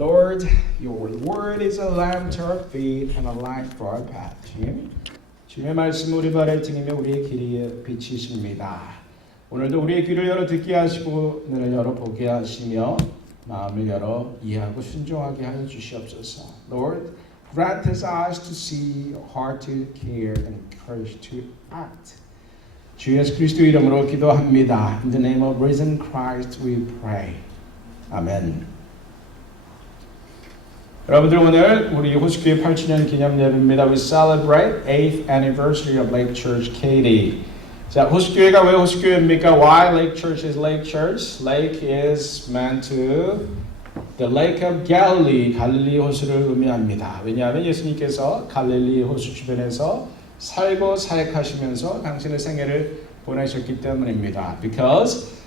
Lord, your word is a lamp to our feet and a light for our path. 주님의 말씀 우리 발에 등이며 우리의 길이에 비치십니다. 오늘도 우리의 귀를 열어 듣게 하시고 눈을 열어 보게 하시며 마음을 열어 이해하고 순종하게 하여 주시옵소서. Lord, grant us eyes to see, heart to hear, and courage to act. 주 예수 그리스도 이름으로 기도합니다. In the name of risen Christ we pray. 아멘. 여러분들 오늘 우리 호수교회 8주년 기념 예배입니다. We celebrate 8th anniversary of Lake Church Katy. 자, 호수교회가 왜 호수교회입니까? Why Lake Church is Lake Church? Lake is meant to the Lake of Galilee, 갈릴리 호수를 의미합니다. 왜냐하면 예수님께서 갈릴리 호수 주변에서 살고 사역하시면서 당신의 생애를 보내셨기 때문입니다. Because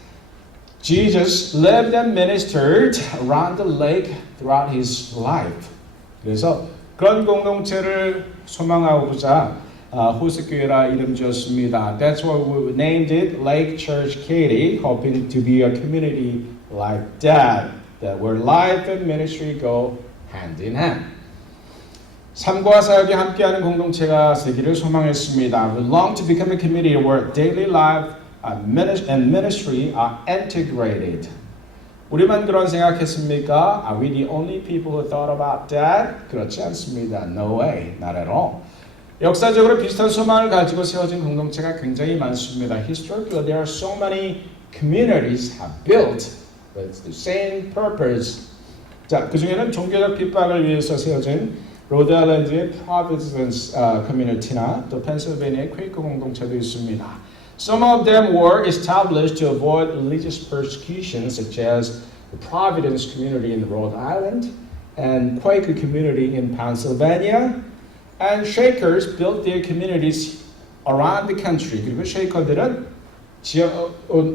Jesus lived and ministered around the lake throughout his life. 그래서 그런 공동체를 소망하고자 호수교회라 이름 지었습니다. That's why we named it Lake Church Katy, hoping to be a community like that, where life and ministry go hand in hand. 삶과 사역이 함께하는 공동체가 되기를 소망했습니다. We long to become a community where daily life and ministry are integrated. 우리만 그런 생각했습니까? Are we the only people who thought about that? 그렇지 않습니다. No way, not at all. 역사적으로 비슷한 소망을 가지고 세워진 공동체가 굉장히 많습니다. Historically, there are so many communities have built with the same purpose. 자, 그 중에는 종교적 핍박을 위해서 세워진 로드아일랜드의 프로비던스 커뮤니티나 또 펜실베이니아의 퀘이커 공동체도 있습니다. Some of them were established to avoid religious persecution, such as the Providence community in Rhode Island and Quaker community in Pennsylvania. And Shakers built their communities around the country. 그리고 쉐이커들은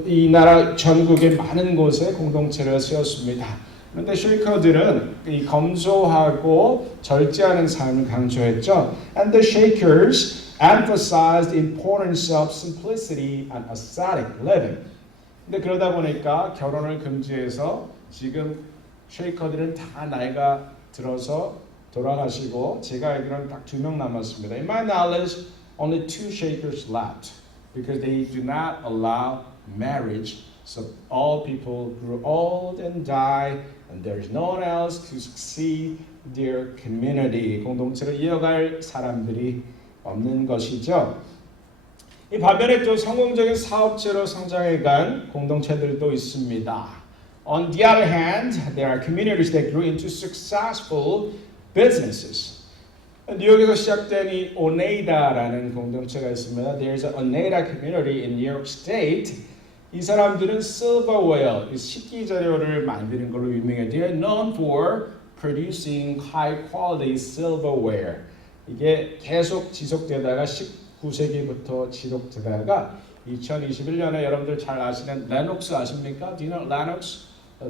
이 나라 전국의 많은 곳에 공동체를 세웠습니다. 그런데 쉐이커들은 이 검소하고 절제하는 삶을 강조했죠. And the Shakers emphasized the importance of simplicity and ascetic living. 근데 그러다 보니까 결혼을 금지해서 지금 쉐이커들은 다 나이가 들어서 돌아가시고 제가 알기로는 딱 2명 남았습니다. In my knowledge, only 2 Shakers left because they do not allow marriage. So all people grew old and died, and there is no one else to succeed their community. 공동체를 이어갈 사람들이 없는 것이죠. 이 반면에 또 성공적인 사업체로 성장해간 공동체들도 있습니다. On the other hand, there are communities that grew into successful businesses. 뉴욕에서 시작된 이 오네이다라는 공동체가 있습니다. There is an Oneida community in New York State. 이 사람들은 silverware, 식기자료를 만드는 걸로 유명해요. They are known for producing high quality silverware. 이게 계속 지속되다가 19세기부터 지속되다가 2021년에 여러분들 잘 아시는 레녹스 아십니까? Do you know Lennox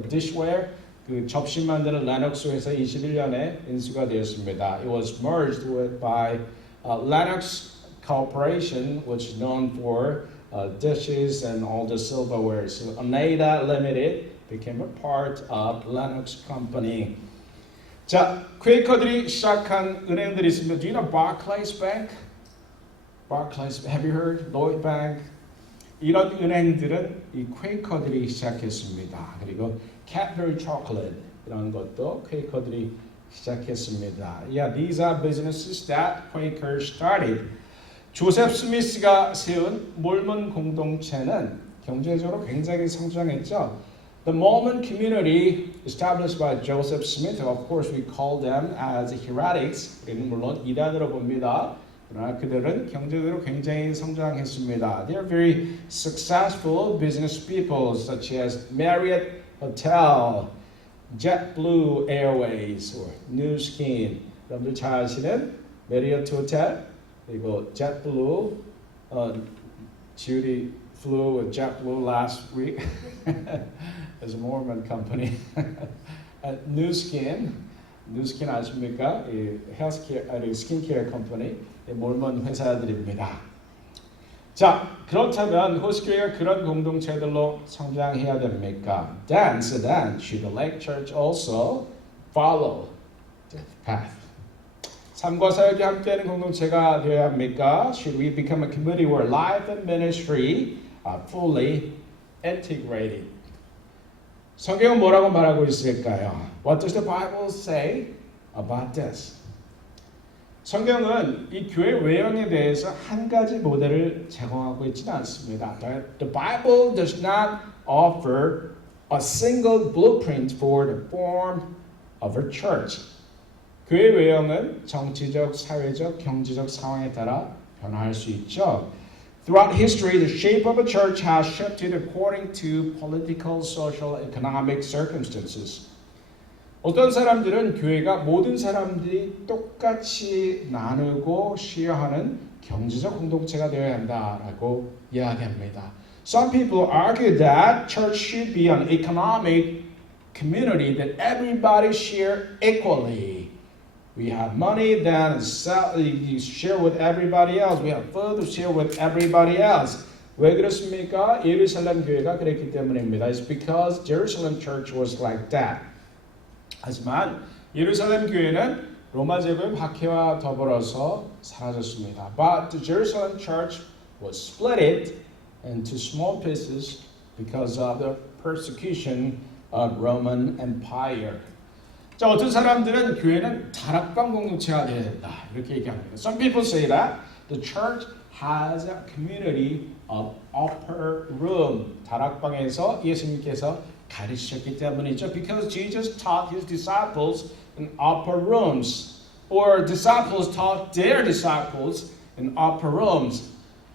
dishware? 그 접시 만드는 레녹스 회사 21년에 인수가 되었습니다. It was merged by Lennox Corporation, which is known for dishes and all the silverware. So Oneida Limited became a part of Lennox Company. 자, 퀘이커들이 시작한 은행들이 있습니다. Do you know Barclays Bank? Barclays, have you heard? Lloyd Bank? 이런 은행들은 이 퀘이커들이 시작했습니다. 그리고 Cadbury Chocolate 이런 것도 퀘이커들이 시작했습니다. Yeah, these are businesses that Quakers started. 조셉 스미스가 세운 몰몬 공동체는 경제적으로 굉장히 성장했죠. The Mormon community established by Joseph Smith, of course we call them as heretics. 우리는 물론 이단으로 봅니다. 그러나 그들은 경제적으로 굉장히 성장했습니다. They are very successful business people, such as Marriott Hotel, JetBlue Airways, or Nu Skin. 여러분들 잘 아시는 Marriott Hotel, 그리고 JetBlue, Judy flew with JetBlue last week as a Mormon company. Nu Skin 아십니까? 이 헬스케어, 스킨케어 컴퍼니, 몰몬 회사들입니다. 자, 그렇다면 호수교회가 그런 공동체들로 성장해야 됩니까? Then should the Lake Church also follow the path. 삶과 사역이 함께하는 공동체가 되어야 합니까? Should we become a community where life and ministry are fully integrated? 성경은 뭐라고 말하고 있을까요? What does the Bible say about this? 성경은 이 교회 외형에 대해서 한 가지 모델을 제공하고 있지는 않습니다. The Bible does not offer a single blueprint for the form of a church. 교회 외형은 정치적, 사회적, 경제적 상황에 따라 변화할 수 있죠. Throughout history, the shape of a church has shifted according to political, social, economic circumstances. 어떤 사람들은 교회가 모든 사람들이 똑같이 나누고 시어하는 경제적 공동체가 되어야 한다라고 이야기합니다. Some people argue that church should be an economic community that everybody share equally. We have money, then you share with everybody else. We have food to share with everybody else. 왜 그렇습니까? 예루살렘 교회가 그랬기 때문입니다. It's because Jerusalem church was like that. 하지만 예루살렘 교회는 로마 제국의 박해와 더불어서 사라졌습니다. But the Jerusalem church was split into small pieces because of the persecution of Roman Empire. 자, 어떤 사람들은 교회는 다락방 공동체가 되어야 된다 이렇게 얘기합니다. Some people say that the church has a community of upper room. 다락방에서 예수님께서 가르치셨기 때문이죠. Because Jesus taught his disciples in upper rooms, or disciples taught their disciples in upper rooms.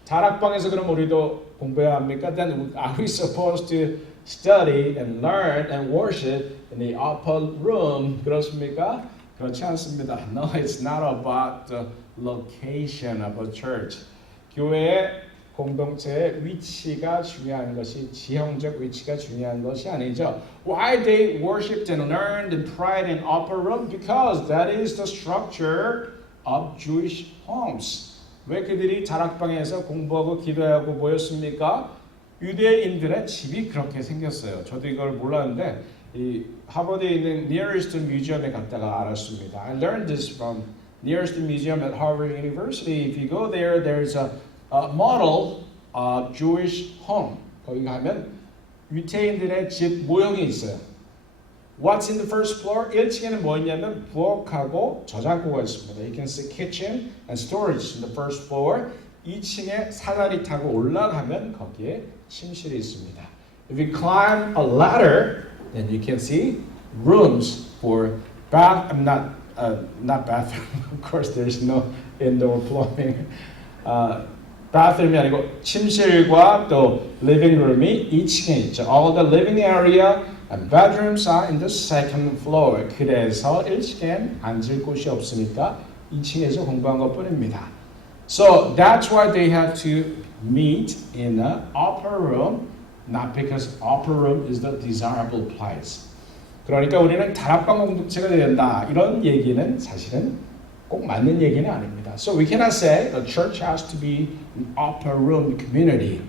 다락방에서 그럼 우리도 공부해야 합니까? Then are we supposed to study and learn and worship in the upper room? 그렇습니까? 그렇지 않습니다. No, it's not about the location of a church. 교회의 공동체의 위치가 중요한 것이 지형적 위치가 중요한 것이 아니죠. Why they worshipped and learned and prayed in upper room? Because that is the structure of Jewish homes. 왜 그들이 다락방에서 공부하고 기도하고 모였습니까? 유대인들의 집이 그렇게 생겼어요. 저도 이걸 몰랐는데 이 하버드에 있는 Near Eastern Museum에 갔다가 알았습니다. I learned this from Near Eastern Museum at Harvard University. If you go there, there's a model Jewish home. 거기 가면 유대인들의 집 모형이 있어요. What's in the first floor? 1층에는 뭐 있냐면 부엌하고 저장고가 있습니다. You can see kitchen and storage in the first floor. 2층에 사다리 타고 올라가면 거기에 침실이 있습니다. If you climb a ladder, then you can see rooms for not bathroom. Of course, there's no indoor plumbing. bathroom이 아니고 침실과 또 living room이 2층에 있죠. All the living area and bedrooms are in the second floor. 그래서 1층엔 앉을 곳이 없으니까 2층에서 공부한 것뿐입니다. So that's why they have to meet in the upper room, not because upper room is the desirable place. 그러니까 우리는 다락방 공동체가 된다. 이런 얘기는 사실은 꼭 맞는 얘기는 아닙니다. So we cannot say the church has to be an upper room community.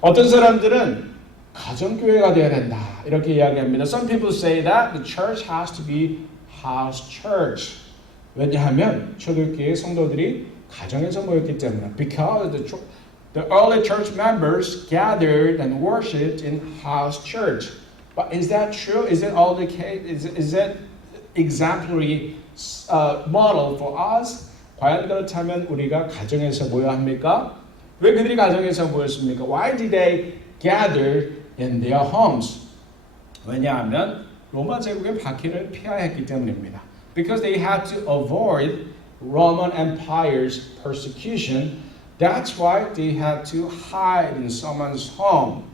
어떤 사람들은 가정교회가 되어야 된다. 이렇게 이야기합니다. Some people say that the church has to be house church. 왜냐하면 초대교회 성도들이 가정에서 모였기 때문에. Because the early church members gathered and worshipped in house church. But is that true? Is it all the case? Is that exemplary model for us? 과연 그렇다면 우리가 가정에서 모여야 합니까? 왜 그들이 가정에서 모였습니까? Why did they gather in their homes? 왜냐하면 로마 제국의 박해를 피해야 했기 때문입니다. Because they had to avoid Roman Empire's persecution. That's why they had to hide in someone's home.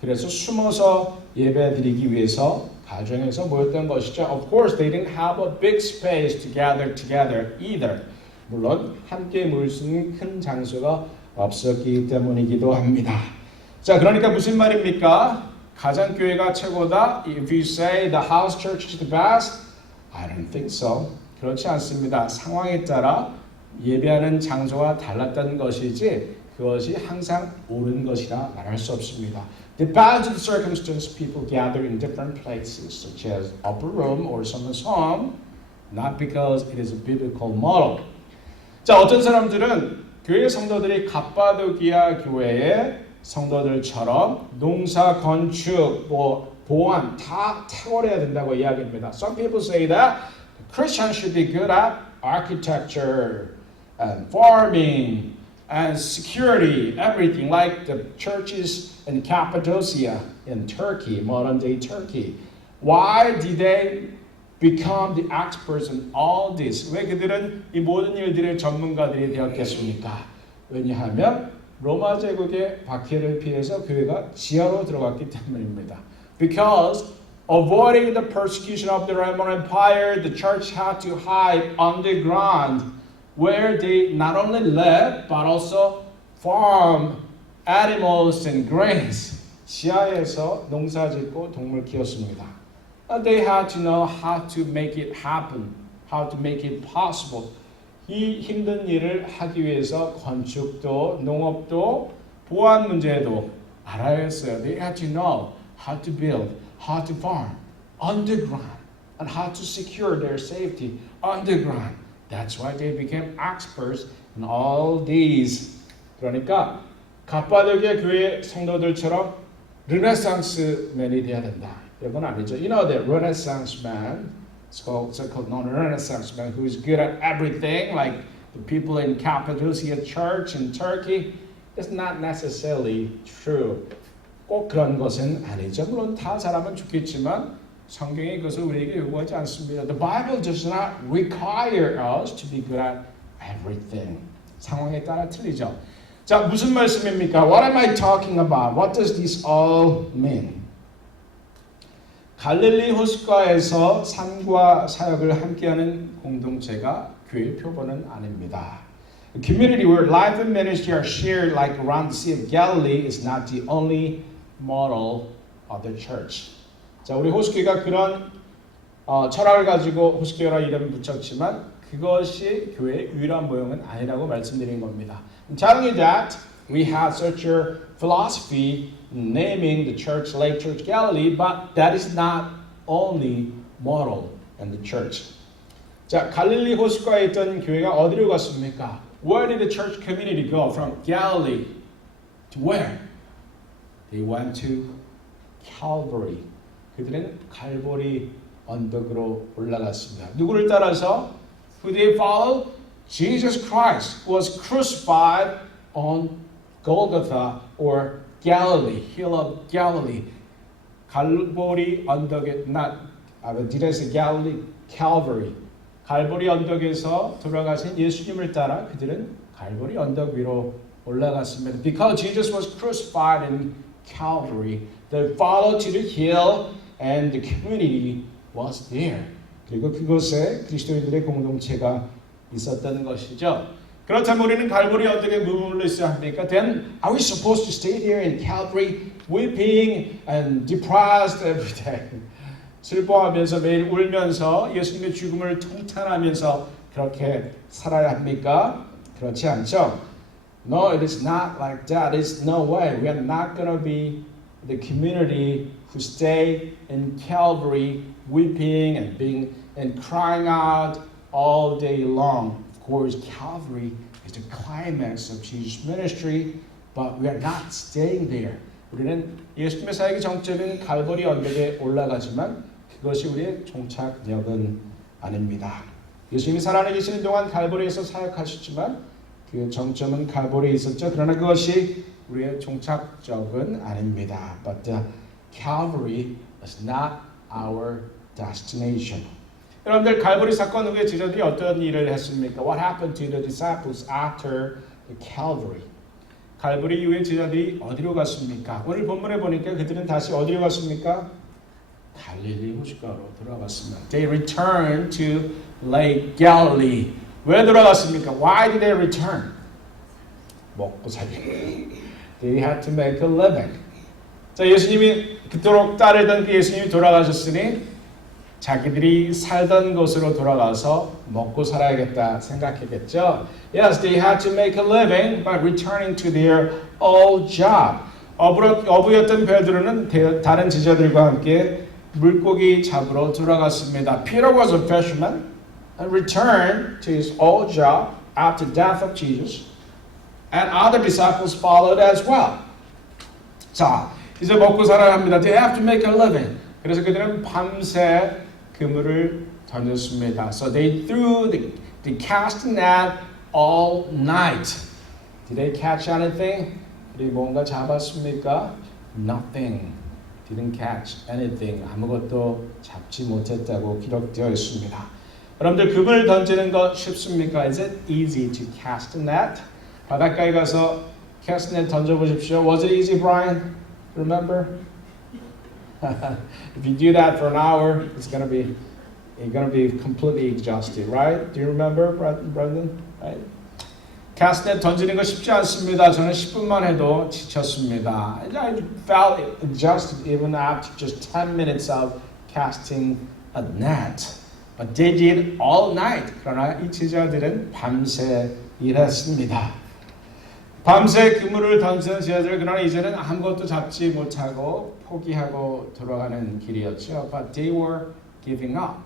그래서 숨어서 예배드리기 위해서 가정에서 모였던 것이죠. Of course, they didn't have a big space to gather together either. 물론 함께 모일 수 있는 큰 장소가 없었기 때문이기도 합니다. 자, 그러니까 무슨 말입니까? 가정교회가 최고다. If you say the house church is the best, I don't think so. 그렇지 않습니다. 상황에 따라 예배하는 장소가 달랐다는 것이지 그것이 항상 옳은 것이라 말할 수 없습니다. Depends on the circumstance, people gather in different places, such as upper room or someone's home, not because it is a biblical model. 자, 어떤 사람들은 교회 성도들이 갑바도기아 교회의 성도들처럼 농사, 건축, 보안 다 탁월해야 된다고 이야기합니다. Some people say that Christians should be good at architecture and farming and security, everything like the churches in Cappadocia in Turkey, modern day Turkey. Why did they become the experts in all this? 왜 그들은 이 모든 일들의 전문가들이 되었겠습니까? 왜냐하면 로마 제국의 박해를 피해서 교회가 지하로 들어갔기 때문입니다. Because avoiding the persecution of the Roman Empire, the church had to hide underground where they not only live but also farm animals and grains. 지하에서 농사짓고 동물 키웠습니다. They had to know how to make it happen, how to make it possible. 이 힘든 일을 하기 위해서 건축도, 농업도, 보안 문제도 알아야 했어요. They had to know how to build, how to farm underground, and how to secure their safety underground. That's why they became experts in all these. 그러니까 갑바도기아 교회 성도들처럼 르네상스맨이 돼야 된다. 이건 아니죠. You know that Renaissance man, it's called non-Renaissance man, who is good at everything, like the people in Cappadocia Church in Turkey. It's not necessarily true. 꼭 그런 것은 아니죠. 물론 다 잘하면 좋겠지만 성경이 그것을 우리에게 요구하지 않습니다. The Bible does not require us to be good at everything. 상황에 따라 틀리죠. 자, 무슨 말씀입니까? What am I talking about? What does this all mean? 갈릴리 호숫가에서 삶과 사역을 함께하는 공동체가 교회 표본은 아닙니다. A community where life and ministry are shared like around the Sea of Galilee is not the only model of the church. 자, 우리 호수교회가 그런 철학을 가지고 호수교회라 이름을 붙였지만 그것이 교회의 유일한 모형은 아니라고 말씀드린 겁니다. I'm telling you that we have such a philosophy naming the church Lake Church Galilee, but that is not only model in the church. 자, 갈릴리 호숫가에 있던 교회가 어디로 갔습니까? Where did the church community go from Galilee to where? They went to Calvary. 그들은 갈보리 언덕으로 올라갔습니다. 누구를 따라서? Who they followed? Jesus Christ was crucified on Golgotha or Galilee, hill of Galilee. 갈보리 언덕에 did I say Galilee? Calvary. 갈보리 언덕에서 돌아가신 예수님을 따라 그들은 갈보리 언덕 위로 올라갔습니다. Because Jesus was crucified in Calvary, they followed to the hill and the community was there. 그리고 그곳에 그리스도인들의 공동체가 있었던 것이죠. 그렇다면 우리는 갈보리 언덕에 머물러 있어야 합니까? Then are we supposed to stay there in Calvary, weeping and depressed every day? 슬퍼하면서 매일 울면서 예수님의 죽음을 통탄하면서 그렇게 살아야 합니까? 그렇지 않죠. No, it is not like that. It's no way. We are not going to be the community who stay in Calvary weeping and crying out all day long. Of course, Calvary is the climax of Jesus' ministry, but we are not staying there. 우리는 예수님의 사역의 정점인 갈보리 언덕에 올라가지만 그것이 우리의 종착역은 아닙니다. 예수님이 살아계시는 계시는 동안 갈보리에서 사역하셨지만 그 정점은 갈보리에 있었죠. 그러나 그것이 우리의 종착역은 아닙니다. But Calvary is not our destination. 여러분들 갈보리 사건 후에 제자들이 어떤 일을 했습니까? What happened to the disciples after the Calvary? 갈보리 이후에 제자들이 어디로 갔습니까? 오늘 본문에 보니까 그들은 다시 어디로 갔습니까? 갈릴리 호숫가로 돌아갔습니다. They returned to Lake Galilee. 왜 돌아갔습니까? Why did they return? 먹고 살기. They had to make a living. 자, 예수님이 그토록 따르던 그 예수님이 돌아가셨으니 자기들이 살던 곳으로 돌아가서 먹고 살아야겠다 생각했겠죠. Yes, they had to make a living by returning to their old job. 어부였던 베드로는 다른 제자들과 함께 물고기 잡으러 들어갔습니다. Peter was a fisherman and returned to his old job after the death of Jesus, and other disciples followed as well. 자, 이제 먹고 살아야 합니다. They have to make a living. 그래서 그들은 밤새 그물을 던졌습니다. So they threw the casting net all night. Did they catch anything? 그들이 뭔가 잡았습니까? Nothing. Didn't catch anything. 아무것도 잡지 못했다고 기록되어 있습니다. 여러분들 그물 던지는 거 쉽습니까? Is it easy to cast a net? 바닷가에 가서 cast net 던져보십시오. Was it easy, Brian? Remember? If you do that for an hour, you're gonna be completely exhausted, right? Do you remember, Brendan? Right? Castnet 던지는 거 쉽지 않습니다. 저는 10분만 해도 지쳤습니다. I felt exhausted even after just 10 minutes of casting a net. But they did all night. 그러나 이 제자들은 밤새 일했습니다. 밤새 그물을 던지는 제자들, 그러나 이제는 아무것도 잡지 못하고 포기하고 돌아가는 길이었죠. But they were giving up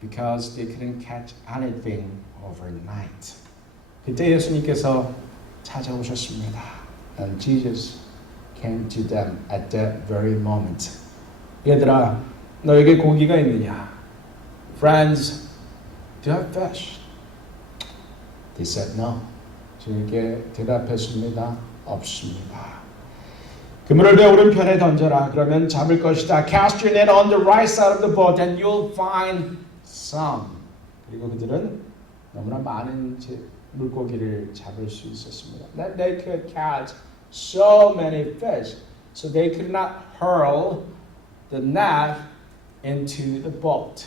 because they couldn't catch anything overnight. 그때 예수님께서 찾아오셨습니다. And Jesus came to them at that very moment. 얘들아, 너에게 고기가 있느냐? Friends, do you have fish? They said no. 주님께 대답했습니다. 없습니다. 그물을 내 오른편에 던져라. 그러면 잡을 것이다. Cast your net on the right side of the boat and you'll find some. 그리고 그들은 너무나 많은 물고기를 잡을 수 있었습니다. Then they could catch so many fish, so they could not hurl the net into the boat.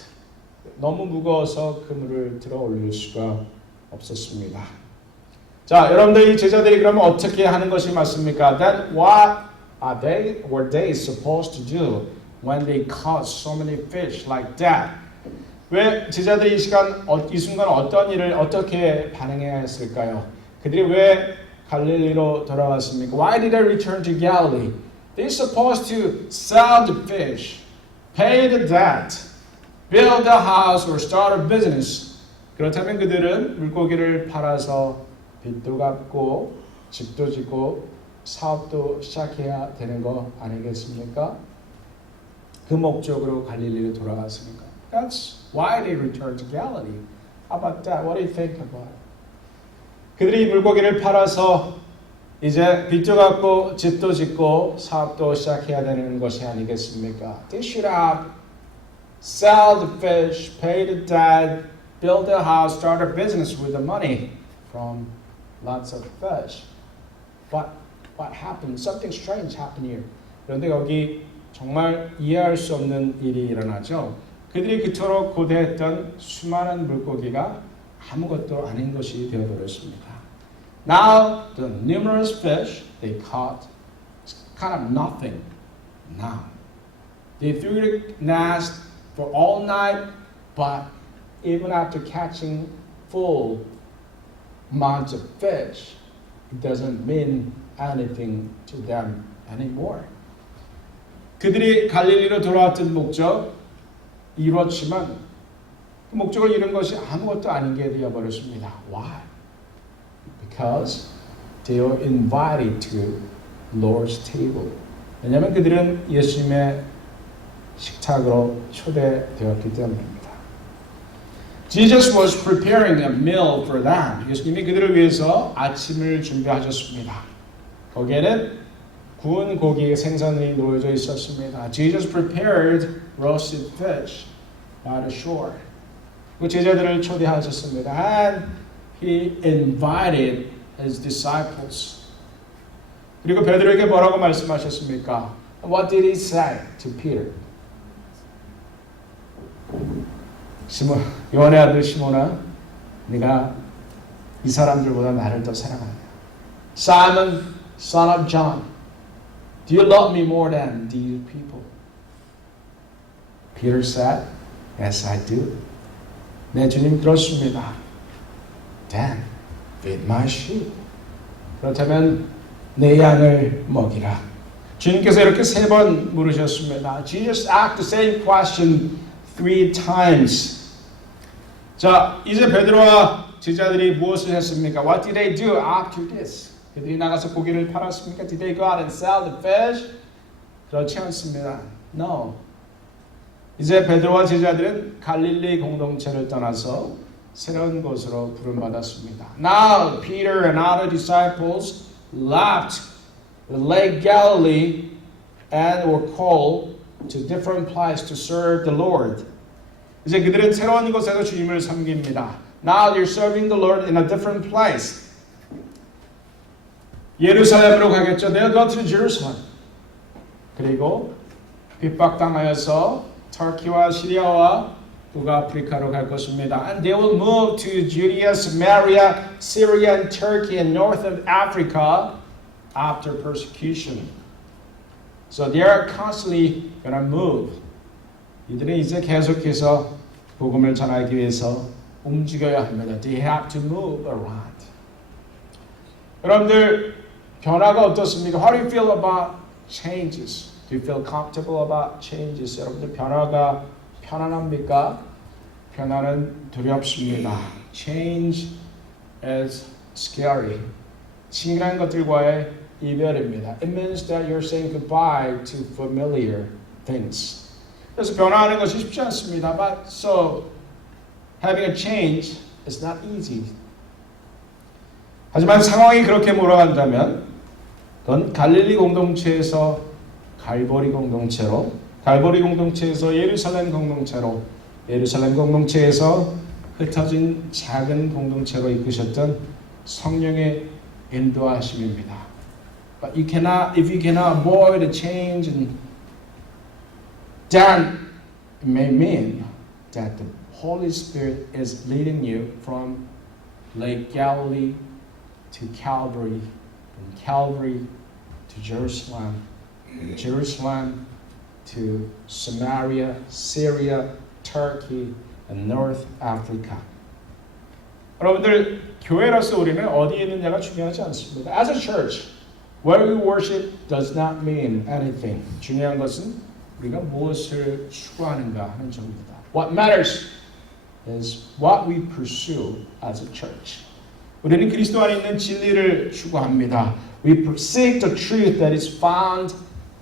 너무 무거워서 그물을 들어 올릴 수가 없었습니다. 자, 여러분들 이 제자들이 그러면 어떻게 하는 것이 맞습니까? Then what were they supposed to do when they caught so many fish like that? 왜 제자들이 이 순간 어떤 일을 어떻게 반응해야 했을까요? 그들이 왜 갈릴리로 돌아왔습니까? Why did they return to Galilee? They're supposed to sell the fish, pay the debt, build a house or start a business. 그렇다면 그들은 물고기를 팔아서 빚도 갚고 집도 짓고 사업도 시작해야 되는 거 아니겠습니까? 그 목적으로 갈릴리로 돌아갔으니까. That's why they returned to Galilee. How about that? What do you think about it? 그들이 물고기를 팔아서 이제 빚도 갚고 집도 짓고 사업도 시작해야 되는 것이 아니겠습니까? They should have sell the fish, pay the debt, build a house, start a business with the money from lots of fish. But what happened? Something strange happened here. 그런데 여기 정말 이해할 수 없는 일이 일어나죠. 그들이 그토록 고대했던 수많은 물고기가 아무것도 아닌 것이 되어버렸습니다. Now the numerous fish they caught kind of nothing now. They threw the nest for all night, but even after catching full amounts of fish, it doesn't mean anything to them anymore. 그들이 갈릴리로 돌아왔던 목적 이뤘지만 그 목적을 이룬 것이 아무것도 아닌 게 되어버렸습니다. Why? Because they were invited to Lord's table. 왜냐하면 그들은 예수님의 식탁으로 초대되었기 때문입니다. Jesus was preparing a meal for them. 예수님이 그들을 위해서 아침을 준비하셨습니다. 거기에는 구운 고기의 생선이 놓여져 있었습니다. Jesus prepared roasted fish by the shore. 그 제자들을 초대하셨습니다. And he invited his disciples. 그리고 베드로에게 뭐라고 말씀하셨습니까? What did he say to Peter? 시몬, 요한의 아들 시몬아, 네가 이 사람들보다 나를 더 사랑하느냐? Simon, son of John, do you love me more than these people? Peter said, yes, I do. 네, 주님 그렇습니다. Then, feed my sheep. 그렇다면 내 양을 먹이라. 주님께서 이렇게 3번 물으셨습니다. Jesus asked the same question 3 times. 자, 이제 베드로와 제자들이 무엇을 했습니까? What did they do after this? 그들이 나가서 고기를 팔았습니까? Did they go out and sell the fish? 그렇지 않습니다. No. 이제 베드로와 제자들은 갈릴리 공동체를 떠나서 새로운 곳으로 부름받았습니다. Now Peter and other disciples left the Lake Galilee and were called to different places to serve the Lord. 이제 그들은 새로운 곳에서 주님을 섬깁니다. Now they're serving the Lord in a different place. 예루살렘으로 가겠죠. They'll go to Jerusalem. 그리고 핍박당하여서 터키와 시리아와 북아프리카로 갈 것입니다. And they will move to Judea, Samaria, Syria, and Turkey, and north of Africa after persecution. So they are constantly going to move. 이들은 이제 계속해서 복음을 전하기 위해서 움직여야 합니다. They have to move around. 여러분들 변화가 어떻습니까? How do you feel about changes? Do you feel comfortable about changes? 여러분들 변화가 편안합니까? 변화는 두렵습니다. Change is scary. 친근한 것들과의 이별입니다. It means that you're saying goodbye to familiar things. 그래서 변화하는 것이 쉽지 않습니다. But so having a change is not easy. 하지만 상황이 그렇게 몰아간다면 그건 갈릴리 공동체에서 갈보리 공동체로, 갈보리 공동체에서 예루살렘 공동체로, 예루살렘 공동체에서 흩어진 작은 공동체로 이끄셨던 성령의 인도하심입니다. But you cannot, if you cannot avoid a change, then it may mean that the Holy Spirit is leading you from Lake Galilee to Calvary, from Calvary to Jerusalem, from Jerusalem to Samaria, Syria, Turkey, and North Africa. 여러분들 교회로서 우리는 어디에 있느냐가 중요하지 않습니다. As a church, where we worship does not mean anything. 중요한 것은 우리가 무엇을 추구하는가 하는 점입니다. What matters is what we pursue as a church. 우리는 그리스도 안에 있는 진리를 추구합니다. We seek the truth that is found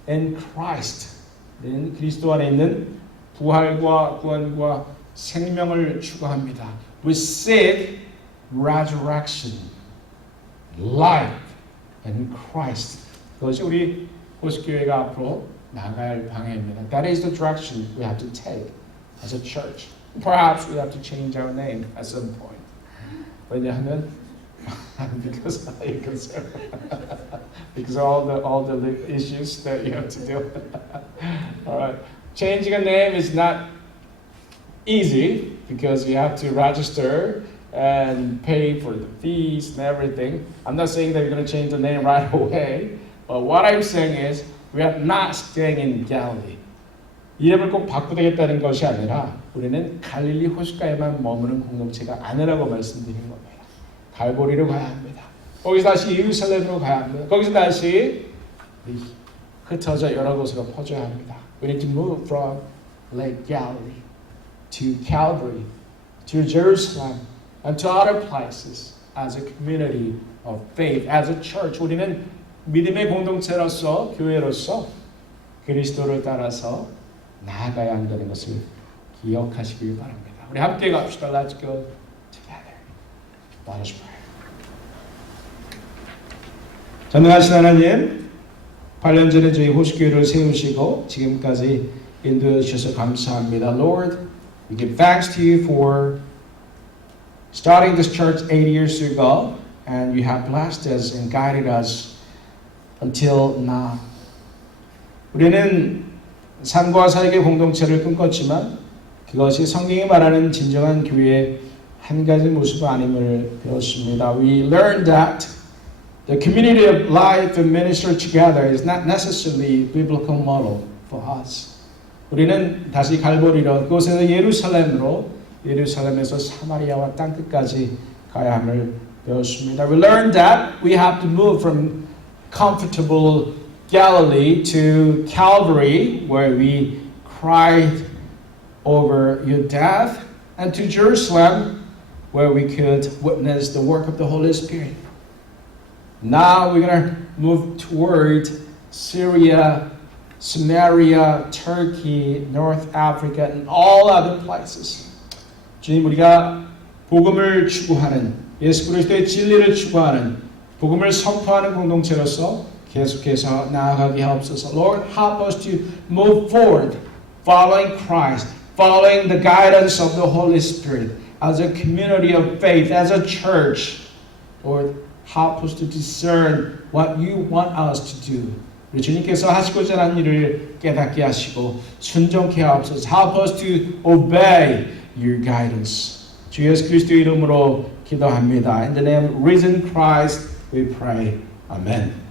in Christ. 우리는 그리스도 안에 있는 부활과 구원과 생명을 추구합니다. We seek resurrection, life in Christ. 그것이 우리 호식교회가 앞으로 나가야 할 방향입니다. That is the direction we have to take as a church. Perhaps we have to change our name at some point. 왜냐하면 because you're concerned. because all the issues that you have to deal with. All right. Changing a name is not easy because you have to register and pay for the fees and everything. I'm not saying that you're going to change the name right away, but what I'm saying is we are not staying in Galilee. 이름을 꼭 바꾸겠다는 것이 아니라 우리는 갈릴리 호숫가에만 머무는 공동체가 아니라고 말씀드린 겁니다. 갈보리로 가야 합니다. 거기서 다시 예루살렘으로 가야 합니다. 거기서 다시 흩어져 여러 곳으로 퍼져야 합니다. We need to move from Lake Galilee to Calvary, to Jerusalem, and to other places as a community of faith, as a church. 우리는 믿음의 공동체로서, 교회로서 그리스도를 따라서 나아가야 한다는 것을 기억하시길 바랍니다. 우리 함께 갑시다. Let's go together. Let us pray. 전능하신 하나님, 8년 전에 저희 호식교회를 세우시고 지금까지 인도해 주셔서 감사합니다. Lord, we give thanks to you for starting this church 8 years ago, and you have blessed us and guided us until now. 우리는 삶과 사역의 공동체를 꿈꿨지만 그것이 성경이 말하는 진정한 교회의 한 가지 모습 아님을 배웠습니다. We learned that the community of life and ministry together is not necessarily a biblical model for us. 우리는 다시 갈보리로, 그곳에서 예루살렘으로, 예루살렘에서 사마리아와 땅끝까지 가야 함을 배웠습니다. We learned that we have to move from comfortable Galilee to Calvary, where we cried over your death, and to Jerusalem, where we could witness the work of the Holy Spirit. Now we're going to move toward Syria, Samaria, Turkey, North Africa, and all other places. 주님, 우리가 복음을 추구하는, 예수 그리스도의 진리를 추구하는, 복음을 선포하는 공동체로서 계속해서 나아가게 하옵소서. Lord, help us to move forward, following Christ, following the guidance of the Holy Spirit, as a community of faith, as a church. Lord, help us to discern what you want us to do. 우리 주님께서 하시고자 하는 일을 깨닫게 하시고 순종케 하옵소서. Help us to obey your guidance. 주 예수 그리스도의 이름으로 기도합니다. In the name of risen Christ, we pray. Amen.